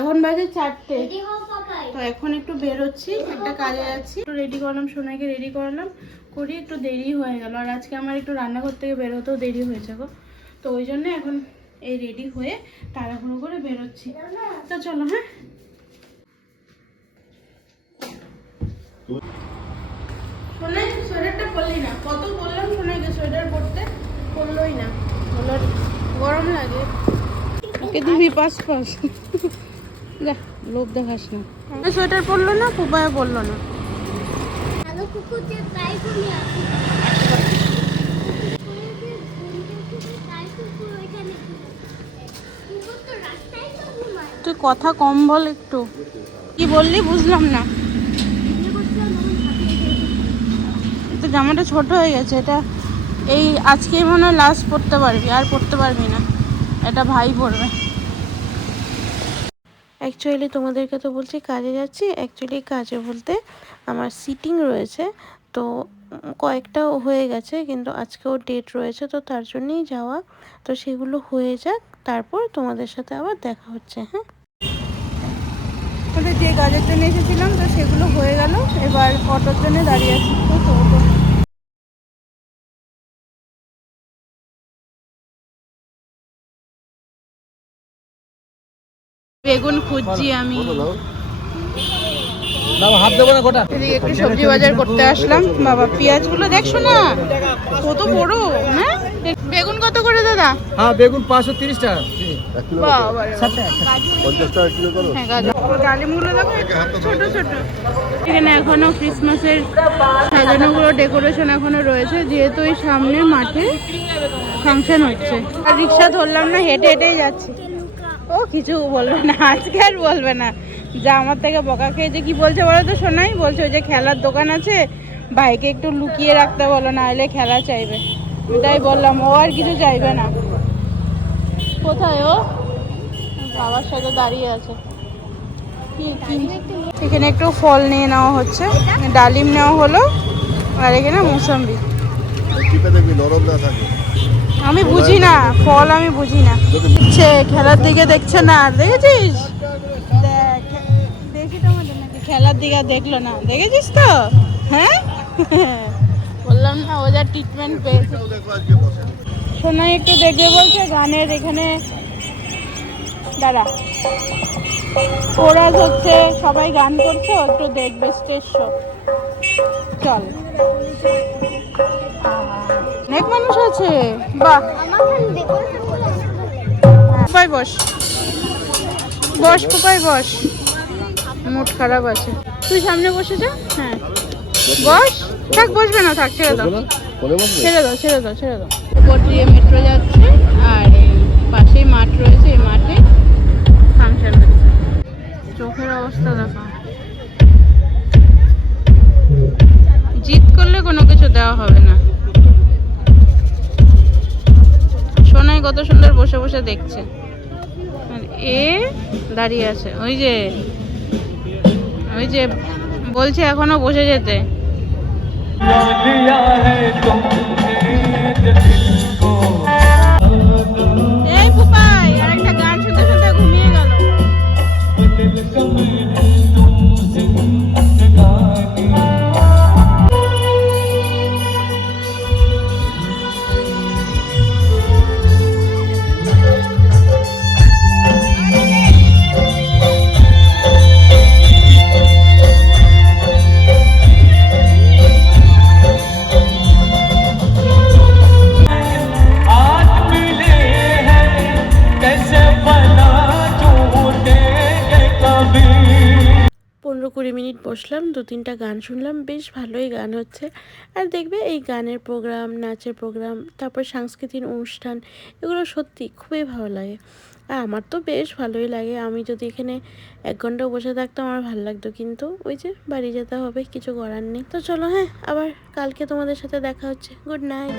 এখন বাজে চারটে। তো এখন একটু বেরোচ্ছি একটা কাজে যাচ্ছি। একটু রেডি করলাম সোনাকে রেডি করলাম। করি একটু দেরি হয়ে গেল। আর আজকে আমার একটু রান্নাঘর থেকে বেরোতেও দেরি হয়েছে গো। তো ওই জন্য এখন এই রেডি হয়ে তাড়াহুড়ো করে বেরোচ্ছি। তো চলো হ্যাঁ? সোনাই সোয়েটারটা পরলি না? কত বললাম সোনাইকে সোয়েটার পরতে? পরলোই না। বলল গরম লাগে। ওকে দিবি পাস পাস। যা লোভ দেখাস না। সোয়েটার পরলো না পুপায় পরলো না। হ্যালো কুকুর যে তাই কথা কম বল একটু। কি বললি বুঝলাম না। তো জামাটা ছোট হয়ে গেছে এটা এই আজকেই মনে হয় লাস্ট পরতে পারবি আর পরতে পারবি না। এটা ভাই পরবে। অ্যাকচুয়ালি তোমাদেরকে তো বলছি কাজে যাচ্ছি। অ্যাকচুয়ালি কাজে বলতে আমার সিটিং রয়েছে। তো কয়েকটা হয়ে গেছে, কিন্তু আজকেও ডেট রয়েছে, তো তার জন্যই যাওয়া। তো সেগুলো হয়ে যাক, তারপর তোমাদের সাথে আবার দেখা হচ্ছে হ্যাঁ? যে কাজের জন্য এসেছিলাম, তো সেগুলো হয়ে গেল। এবার অটোর জন্য দাঁড়িয়ে আছি। তো বেগুন খুঁজছি আমি। না হাত দেবো না গোটা। একটু সবজি বাজার করতে আসলাম। বাবা পেঁয়াজগুলো দেখছ না? কত বড় হ্যাঁ? বেগুন কত করে দাদা? হ্যাঁ বেগুন পাঁচশো তিরিশ টাকা। বাবা রে। বাবা। পঞ্চাশ টাকা কিলো করো। হ্যাঁ গাজর। ডালিমগুলো দেখো ছোট ছোট। এখানে এখনও ক্রিসমাসের সাজানোগুলো ডেকোরেশন এখনও রয়েছে। যেহেতু এই সামনে মাঠে ফাংশন হচ্ছে। আর রিক্সা ধরলাম না হেঁটে হেঁটেই যাচ্ছি। ও কিছু বলবে না, আজকে আর বলবে না। যা আমার থেকে বকা খেয়েছে কি বলছে বলো তো শোনাই, বলছে ওই যে খেলার দোকান আছে ভাইকে একটু লুকিয়ে রাখতে বলো না হলে খেলা চাইবে। তাই বললাম, ও আর কিছু চাইবে না। কোথায় ও? বাবার সাথে দাঁড়িয়ে আছে। এখানে একটু ফল নিয়ে নেওয়া হচ্ছে, ডালিম নেওয়া হলো, আর এখানে মুসাম্বি। নরম না থাকে। আমি বুঝি না ফল আমি বুঝি না। সে খেলার দিকে দেখছে না আর দেখেছিস? দেখ দেখি তোমাদের নাকি খেলার দিকে দেখল না। দেখেছিস তো? হ্যাঁ? বললাম না ও যা ট্রিটমেন্ট পেয়েছে। সোনাই একটু দেখবে বলছে গানের এখানে দাঁড়া। কোরাস হচ্ছে সবাই গান করছে একটু দেখবে স্টেজ শো চল। অনেক মানুষ আছে। বাহ। বস? বস কুপাই বস? মুড খারাপ আছে। তুই সামনে বসে যা। হ্যাঁ। বস? থাক, বসবে না, থাক, ছেড়ে দাও। ছেড়ে দাও ছেড়ে দাও ছেড়ে দাও। উপর দিয়ে মেট্রো যাচ্ছে, আর পাশেই মাঠ রয়েছে, এই মাঠে ফাংশন চোখের অবস্থা দেখো। জিত করলে কোনো কিছু দেওয়া হবে না। কত সুন্দর বসে বসে দেখছে। এ দাঁড়িয়ে আছে। ওই যে ওই যে বলছে এখনও বসে যেতে। দু তিনটা গান শুনলাম, বেশ ভালোই গান হচ্ছে। আর দেখবে এই গানের প্রোগ্রাম, নাচের প্রোগ্রাম, তারপর সাংস্কৃতিক অনুষ্ঠান, এগুলো সত্যি খুবই ভালো লাগে। আর আমার তো বেশ ভালোই লাগে। আমি যদি এখানে এক ঘণ্টা বসে থাকতাম, আমার ভালো লাগতো। কিন্তু ওই যে বাড়ি যেতে হবে, কিছু করার নেই। তো চলো হ্যাঁ আবার কালকে তোমাদের সাথে দেখা হচ্ছে। গুড নাইট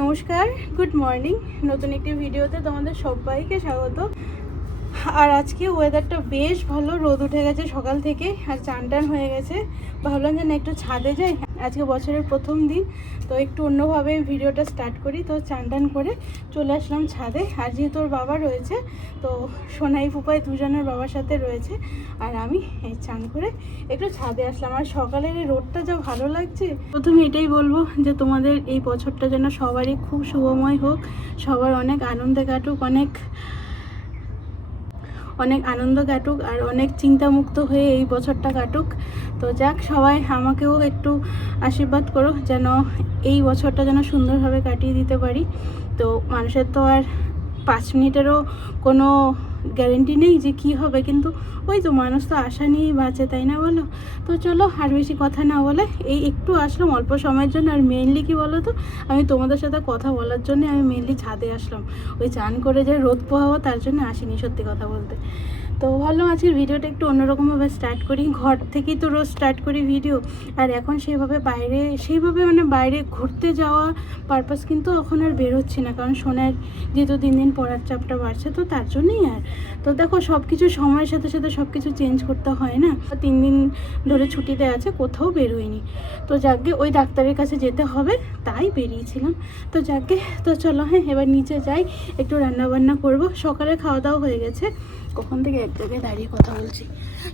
নমস্কার গুড মর্নিং নতুন একটি ভিডিওতে তোমাদের সবাইকে স্বাগত। আর আজকে ওয়েদারটা বেশ ভালো, রোদ উঠে গেছে সকাল থেকে, আর চান টান হয়ে গেছে। ভাবলাম যেন একটু ছাদে যাই। আজকে বছরের প্রথম দিন, তো একটু অন্যভাবে ভিডিওটা স্টার্ট করি। তো চান টান করে চলে আসলাম ছাদে। আর যেহেতু ওর বাবা রয়েছে, তো সোনাই ফুপাই দুজনের বাবার সাথে রয়েছে। আর আমি চান করে একটু ছাদে আসলাম। আর সকালের এই রোদটা যা ভালো লাগছে, প্রথমে এটাই বলব যে তোমাদের এই বছরটা যেন সবারই খুব শুভময় হোক, সবার অনেক আনন্দে কাটুক, অনেক অনেক আনন্দ কাটুক আর অনেক চিন্তামুক্ত হয়ে এই বছরটা কাটুক। তো যাক, সবাই আমাকেও একটু আশীর্বাদ করো যেন এই বছরটা যেন সুন্দরভাবে কাটিয়ে দিতে পারি। তো মানুষের তো আর পাঁচ মিনিটেরও কোনো গ্যারেন্টি নেই যে কি হবে, কিন্তু ওই তো মানুষ তো আশা নিয়েই বাঁচে, তাই না বলো? তো চলো, আর বেশি কথা না বলে এই একটু আসলাম অল্প সময়ের জন্য। আর মেনলি কি বলো তো, আমি তোমাদের সাথে কথা বলার জন্য আমি মেনলি ছাদে আসলাম। ওই চান করে যে রোদ পোহাবো, তার জন্য আসিনি সত্যি কথা বলতে। তো ভাবলাম আজকের ভিডিওটা একটু অন্যরকমভাবে স্টার্ট করি। ঘর থেকেই তো রোজ স্টার্ট করি ভিডিও আর এখন সেভাবে বাইরে সেইভাবে মানে বাইরে ঘুরতে যাওয়া পারপাস কিন্তু এখন আর বেরোচ্ছি না। কারণ সোনার যেহেতু দিন দিন পড়ার চাপটা বাড়ছে, তো তার জন্যই আর। তো দেখো সব কিছু সময়ের সাথে সাথে সব কিছু চেঞ্জ করতে হয় না। তিন দিন ধরে ছুটিতে আছে, কোথাও বেরোয়নি। তো যাকে ওই ডাক্তারের কাছে যেতে হবে, তাই বেরিয়েছিলাম। তো যাকে তো চলো হ্যাঁ এবার নিচে যাই, একটু রান্না বান্না করব। সকালে খাওয়া দাওয়া হয়ে গেছে। কখন থেকে এক জায়গায় দাঁড়িয়ে কথা বলছি।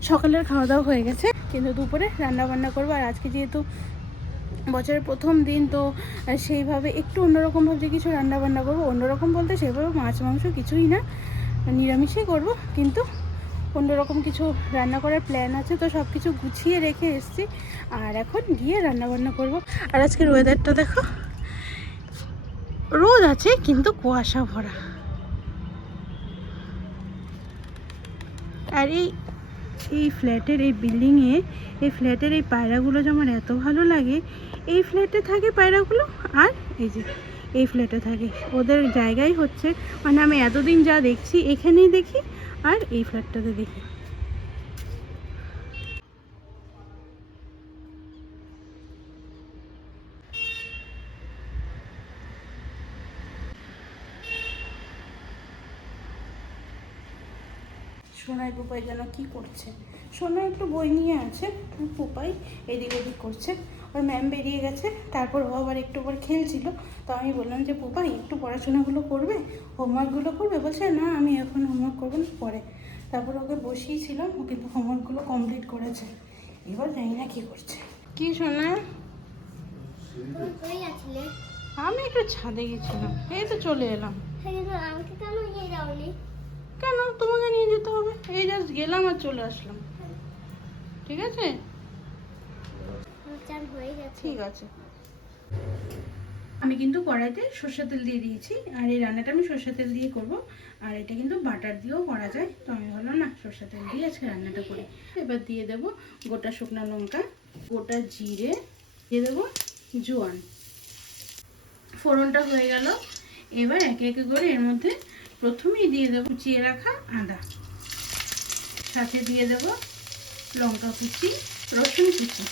সকালের খাওয়া দাওয়া হয়ে গেছে, কিন্তু দুপুরে রান্না বান্না করব। আর আজকে যেহেতু বছরের প্রথম দিন, তো সেইভাবে একটু অন্যরকম ভাবে কিছু রান্না বান্না করব। অন্যরকম বলতে সেভাবে মাছ, মাংস কিছুই না, নিরামিষই করব। কিন্তু অন্যরকম কিছু রান্না করার প্ল্যান আছে, তো সব কিছু গুছিয়ে রেখে এসেছি। আর এখন গিয়ে রান্না বান্না করব। আর আজকের ওয়েদারটা দেখো, রোদ আছে, কিন্তু কুয়াশা ভরা। আর এই এই ফ্ল্যাটের এই বিল্ডিংয়ে এই ফ্ল্যাটের এই পায়রাগুলো যে আমার এত ভালো লাগে, এই ফ্ল্যাটে থাকে পায়রাগুলো? আর এই যে, এই ফ্ল্যাটে থাকে। ওদের জায়গাই হচ্ছে মানে আমি এতদিন যা দেখছি, এখানেই দেখি, আর এই ফ্ল্যাটটাতে দেখি সোনাই পোপাই যেন কি করছে? সোনা একটু বই নিয়ে আছে পোপাই এদিক ওদিক করছে। ওর ম্যাম বেরিয়ে গেছে তারপর ও আবার একটু পর খেলছিল। তো আমি বললাম যে পোপাই একটু পড়াশোনাগুলো করবে? হোমওয়ার্কগুলো করবে? বলছে না আমি এখন হোমওয়ার্ক করব না পরে। তারপর ওকে বসিয়েছিলাম ও কিন্তু হোমওয়ার্কগুলো কমপ্লিট করেছে। এবার জানি না কী করছে। কি শোনা আছিলে। আমি একটু ছাদে গেছিলাম এই তো চলে এলাম। সেদিন আমাকে কেন যাওনি? কেন? তোমাকে নিয়ে যেতে হবে। এই জাস্ট গেলাম আর চলে আসলাম। ঠিক আছে? হয়ে ঠিক আছে। আমি কিন্তু কড়াইতে সর্ষে তেল দিয়ে দিয়েছি আর এই রান্নাটা আমি সর্ষের তেল দিয়ে করব। আর এটা কিন্তু বাটার দিয়েও করা যায়। তো আমি ভাবলাম না সর্ষে তেল দিয়ে আজকে রান্নাটা করি। এবার দিয়ে দেব গোটা শুকনো লঙ্কা গোটা জিরে দিয়ে দেবো জোয়ান। ফোড়নটা হয়ে গেল। এবার একে একে করে এর মধ্যে প্রথমেই দিয়ে দেবো কুচিয়ে রাখা আদা। সাথে দিয়ে দেব লঙ্কা কুচি রসুন কুচি।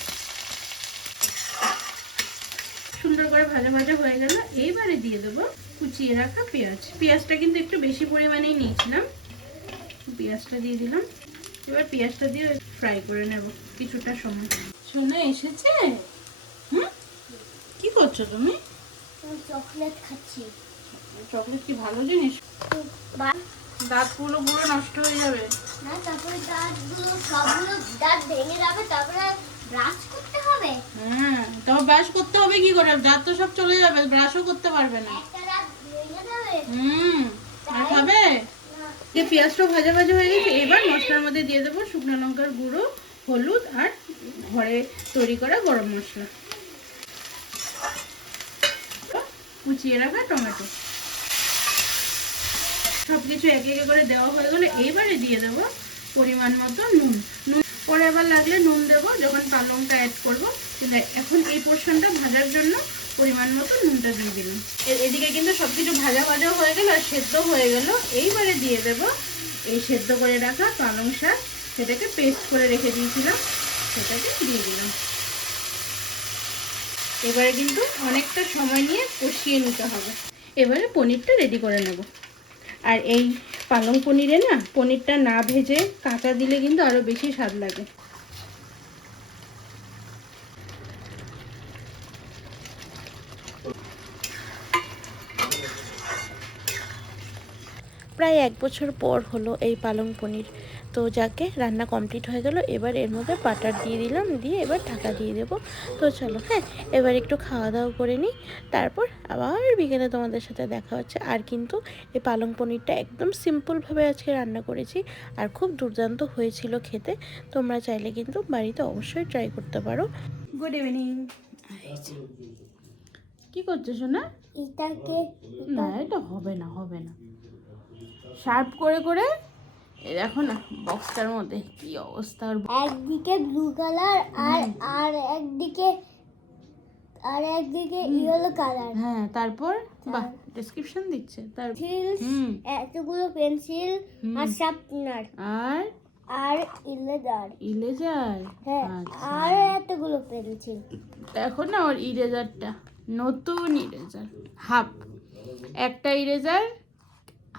সুন্দর করে ভাজা ভাজা হয়ে গেল। এইবারে দিয়ে দেবো কুচিয়ে রাখা পেঁয়াজ। পেঁয়াজটা কিন্তু একটু বেশি পরিমাণেই নিয়েছিলাম। পেঁয়াজটা দিয়ে দিলাম। এবার পেঁয়াজটা দিয়ে ফ্রাই করে নেব কিছুটা সময়। শোনা এসেছে? হুম? কি করছ তুমি? চকলেট খাচ্ছি। চকলেট কি ভালো জিনিস? দাঁতগুলো পুরো নষ্ট হয়ে যাবে। না তারপরে দাঁতগুলো সবগুলো দাঁত ভেঙে যাবে তারপরে ব্রাশ করতে হবে? হ্যাঁ তবে ব্রাশ করতে হবে কি করে? দাঁত তো সব চলে যাবে ব্রাশও করতে পারবে না। একটা দাঁত ভেঙে যাবে। হুম আর খাবে? যে পেঁয়াজটা ভাজা ভাজা হয়ে গেছে এবার মশলার মধ্যে দিয়ে দেবো শুকনো লঙ্কার গুঁড়ো হলুদ আর ঘরে তৈরি করা গরম মশলা। কুচিয়ে রাখা টমেটো। সব কিছু একে একে করে দেওয়া হয়ে গেলে এইবারে দিয়ে দেবো পরিমাণ মতো নুন। নুন পরে আবার লাগলে নুন দেবো, যখন পালংটা অ্যাড করব। কিন্তু এখন এই পোর্শনটা ভাজার জন্য পরিমাণ মতো নুনটা দিয়ে দিলাম। এদিকে কিন্তু সব কিছু ভাজা ভাজা হয়ে গেল আর সেদ্ধ হয়ে গেল। এইবারে দিয়ে দেবো এই সেদ্ধ করে রাখা পালং শাক। সেটাকে পেস্ট করে রেখে দিয়েছিলাম, সেটাকে দিয়ে দিলাম। এবারে কিন্তু অনেকটা সময় নিয়ে কষিয়ে নিতে হবে। এবারে পনিরটা রেডি করে নেব। আর এই পালং পনিরে না, পনিরটা না ভেজে কাঁচা দিলে কিন্তু আরও বেশি স্বাদ লাগে। প্রায় এক বছর পর হলো এই পালং পনির। তো যাকে রান্না কমপ্লিট হয়ে গেল এবার এর মধ্যে বাটার দিয়ে দিলাম দিয়ে এবার ঢাকা দিয়ে দেবো। তো চলো হ্যাঁ এবার একটু খাওয়া দাওয়া করে নিই। তারপর আবার বিকেলে তোমাদের সাথে দেখা হচ্ছে। আর কিন্তু এই পালং পনিরটা একদম সিম্পলভাবে আজকে রান্না করেছি আর খুব দুর্দান্ত হয়েছিল খেতে। তোমরা চাইলে কিন্তু বাড়িতে অবশ্যই ট্রাই করতে পারো। গুড ইভিনিং কি করছ সোনা? এটাকে না এটা হবে না হবে না। শার্প করে করে দেখো না বক্সটার মধ্যে কি অবস্থা একদিকে ব্লু কালার আর আর একদিকে আর একদিকে ইয়েলো কালার হ্যাঁ তারপর? বাহ ডেসক্রিপশন দিচ্ছে। তার এতগুলো পেন্সিল। আর শার্পনার আর? আর ইরেজার ইলেজার হ্যাঁ আচ্ছা। আর এতগুলো পেন্সিল দেখো না ওর ইরেজারটা নতুন ইরেজার হাফ। একটা ইরেজার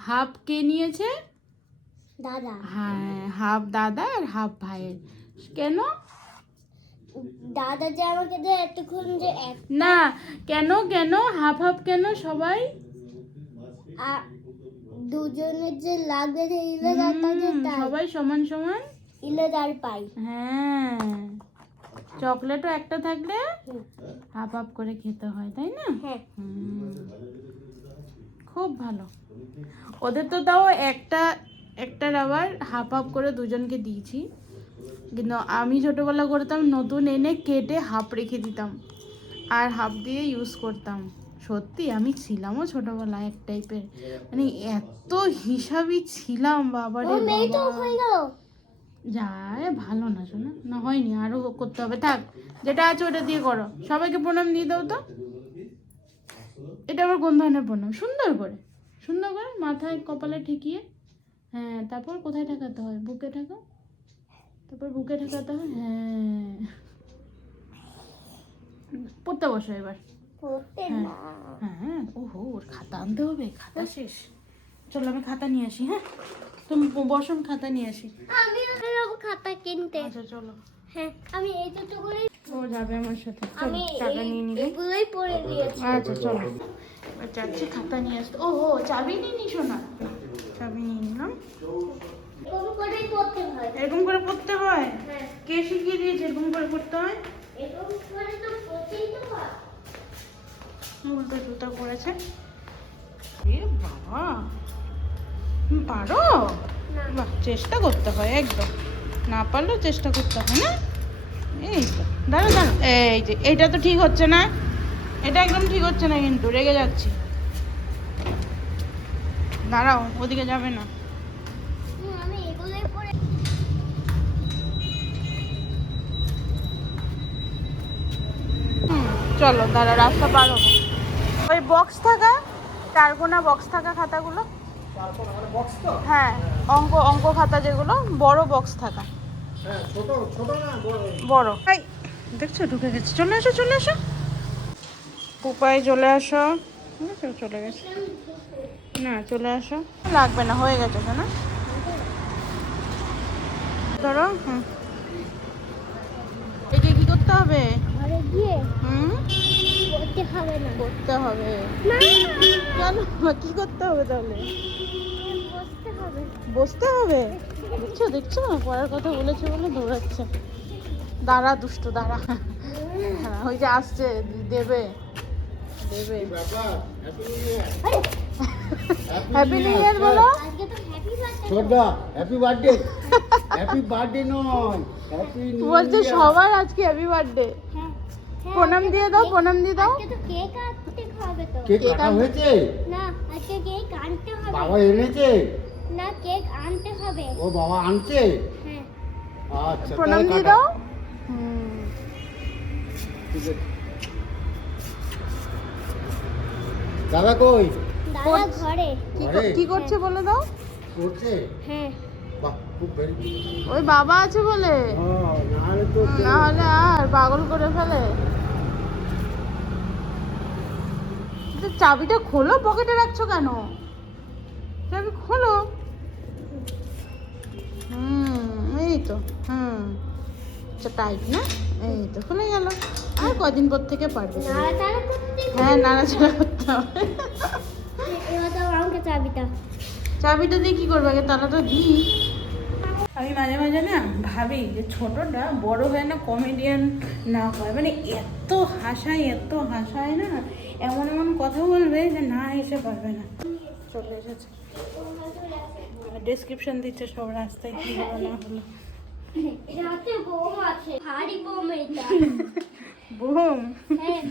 হাফ কে নিয়েছে? দাদা। হ্যাঁ হাফ দাদা আর হাফ ভাইয়ের। কেন? দাদা যে আমাকে যে এতক্ষণ যে না কেন কেন হাফ হাফ কেন সবাই? আর দুজনের যে লাগবে যে হুম, তাই। সবাই সমান সমান? ইরেজার পাই। হ্যাঁ চকলেটও একটা থাকলে হাফ হাফ করে খেতে হয় তাই না? হ্যাঁ। খুব ভালো। ওদের তো তাও একটা একটার আবার হাফ হাফ করে দুজনকে দিয়েছি। কিন্তু আমি ছোটোবেলা করতাম নতুন এনে কেটে হাফ রেখে দিতাম। আর হাফ দিয়ে ইউজ করতাম। সত্যি আমি ছিলামও ছোটোবেলায় এক টাইপের মানে এত হিসাবই ছিলাম বাবা ও রে মেয়ে তো বাবা। গেল। যায় ভালো না শোনা। না হয়নি আরও করতে হবে। থাক যেটা আছে ওটা দিয়ে করো। সবাইকে প্রণাম দিয়ে দাও তো। এটা আবার কোন ধরনের প্রণাম? সুন্দর করে। সুন্দর করে মাথায় কপালে ঠেকিয়ে হ্যাঁ তারপর কোথায় ঠেকাতে হয়? বুকে ঠেকা? তারপর বুকে ঠেকাতে হয়? হ্যাঁ। পড়তে বসো এবার। হ্যাঁ। হ্যাঁ ওহো ওর খাতা আনতে হবে? খাতা শেষ। চলো আমি খাতা নিয়ে আসি হ্যাঁ? তুমি বসো খাতা নিয়ে আসি। আমি যাব খাতা কিনতে। আচ্ছা চলো। হ্যাঁ আমি এই দুটোগুলোই ও যাবে আমার সাথে। আমি টাকা নিয়ে নিবে। এগুলোই পড়ে দিয়েছি আচ্ছা চলো। যাচ্ছি খাতা নিয়ে আসতে। ও হো চাবি নিয়ে নি? চাবি নিয়ে নিলাম। এরকম করে পড়তে হয়? হ্যাঁ। কে শিখিয়ে দিয়েছে এরকম করে পড়তে হয়? উল্টো জুতা করেছে এ বাবা। পারো? বাহ চেষ্টা করতে হয় একদম। না পারলেও চেষ্টা করতে হয় না? এই তো দাঁড়া দাঁড়া এই যে এইটা তো ঠিক হচ্ছে না। এটা একদম ঠিক হচ্ছে না কিন্তু রেগে যাচ্ছি। দাঁড়াও ওদিকে যাবে না। চলো দাঁড়া রাস্তা পার হব। ওই বক্স থাকা চারকোনা বক্স থাকা খাতাগুলো। হ্যাঁ অঙ্ক অঙ্ক খাতা যেগুলো বড় বক্স থাকা। বড়। এই, দেখছ ঢুকে গেছে। চলে আসো চলে আসো পুপায় চলে আসো। চলে গেছে। না চলে আসো। লাগবে না হয়ে গেছে না ধরো হুম। একে কি করতে হবে? ঘরে গিয়ে হুম? পড়তে হবে না। করতে হবে। না। কেন কি করতে হবে তাহলে? বসতে হবে। বসতে হবে? দেখছ দেখছ? পড়ার কথা বলেছে বলে দৌড়াচ্ছে। দাঁড়া দুষ্ট দাঁড়া। হ্যাঁ, ওই যে আসছে দেবে। হ্যাপি নিউ ইয়ার বলো। বার্থডে ছোটদা হ্যাপি বার্থডে হ্যাপি বার্থডে নয় হ্যাপি বলছে সবার আজকে হ্যাপি বার্থডে হ্যাঁ হ্যাঁ, প্রণাম দিয়ে দাও প্রণাম দিয়ে দাও। আজকে তো কেক আনতে হবে তো। কেক কেক কাটা হয়েছে? না আজকে কেক আনতে হবে। বাবা এনেছে? না কেক আনতে হবে। ও বাবা আনছে? হ্যাঁ। আচ্ছা প্রণাম দিয়ে দাও। হুম। ঠিক আছে। দাদা কই? দাদা ঘরে। কি কর- কি করছে বলে দাও। করছে? হ্যাঁ। বাহ খুব ওই বাবা আছে বলে? না হলে আর পাগল করে ফেলে। তো চাবিটা খোলো পকেটে রাখছো কেন? চাবি খোলো। হুম এই তো হুম। আচ্ছা টাইট না? এই তো খুলে গেল। আর কদিন পর থেকে পারবে হ্যাঁ নাড়াচাড়া করতে হবে। চাবিটা। চাবিটা দিয়ে কি করবে? আগে তালাটা দিই। আমি মাঝে মাঝে না ভাবি যে ছোটটা বড় হয়ে না কমেডিয়ান না হয়। মানে এত হাসায় এত হাসায় না এমন এমন কথা বলবে যে না এসে পারবে না। চলে এসেছে। ডেসক্রিপশন দিচ্ছে সব রাস্তায় কি হলো না হলো। রাতে বোম আছে ভারী বোম এটা। বুম? হ্যাঁ।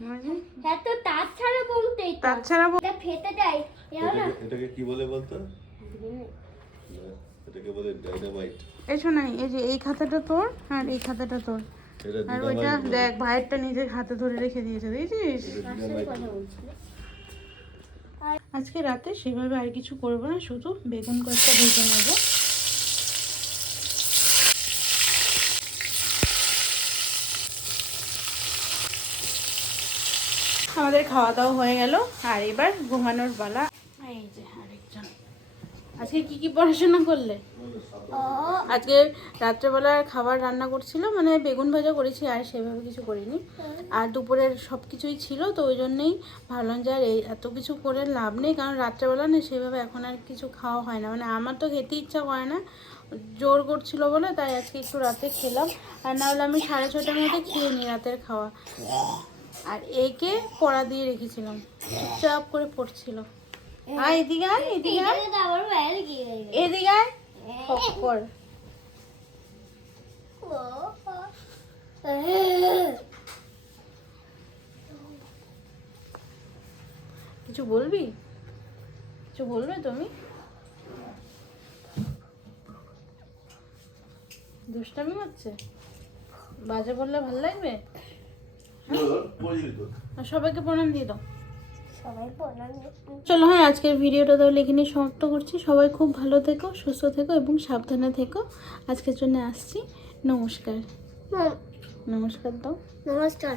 বলুন। এত তার ছাড়া বোম তো তার ছাড়া এটা ফেটে যায় এটাকে- এটাকে কি বলে বলতো? এটাকে বলে ডাইনামাইট। এসো নাই এই যে এই খাতাটা তোর আর এই খাতাটা তোর। আর ওইটা দেখ ভাইয়েরটা নিজের হাতে ধরে রেখে দিয়েছে দেখেছিস। আজকে রাতে সেভাবে আর কিছু করব না শুধু বেগুন কয়েকটা ভেজে নেব। আমাদের খাওয়া দাওয়া হয়ে গেল। আর এবার ঘুমানোর পালা। এই যে আরেকজন। আজকে কি কি পড়াশোনা করলে? ও। আজকে রাত্রেবেলার খাবার রান্না করছিল মানে বেগুন ভাজা করেছি আর সেভাবে কিছু করিনি। আর দুপুরের সব কিছুই ছিল তো ওই জন্যেই ভাবলাম যে আর এই এত কিছু করে লাভ নেই কারণ রাত্রেবেলা না সেভাবে এখন আর কিছু খাওয়া হয় না। মানে আমার তো খেতে ইচ্ছা করে না জোর করছিল বলে তাই আজকে একটু রাতে খেলাম। আর না হলে আমি সাড়ে ছটার মধ্যে খেয়ে নিই রাতের খাওয়া। আর একে পড়া দিয়ে রেখেছিলাম। চুপচাপ করে পড়ছিল। এদিকে আয় এদিকে আয়। এদিকে আয়। খপ কিছু বলবি? কিছু বলবে তুমি? দুষ্টামি হচ্ছে? বাজে বললে ভালো লাগবে। আর সবাইকে প্রণাম দিয়ে দাও। সবাই চলো হ্যাঁ আজকের ভিডিওটা তাহলে এখানে সমাপ্ত করছি। সবাই খুব ভালো থেকো সুস্থ থেকো এবং সাবধানে থেকো। আজকের জন্য আসছি। নমস্কার। নমস্কার দাও। নমস্কার।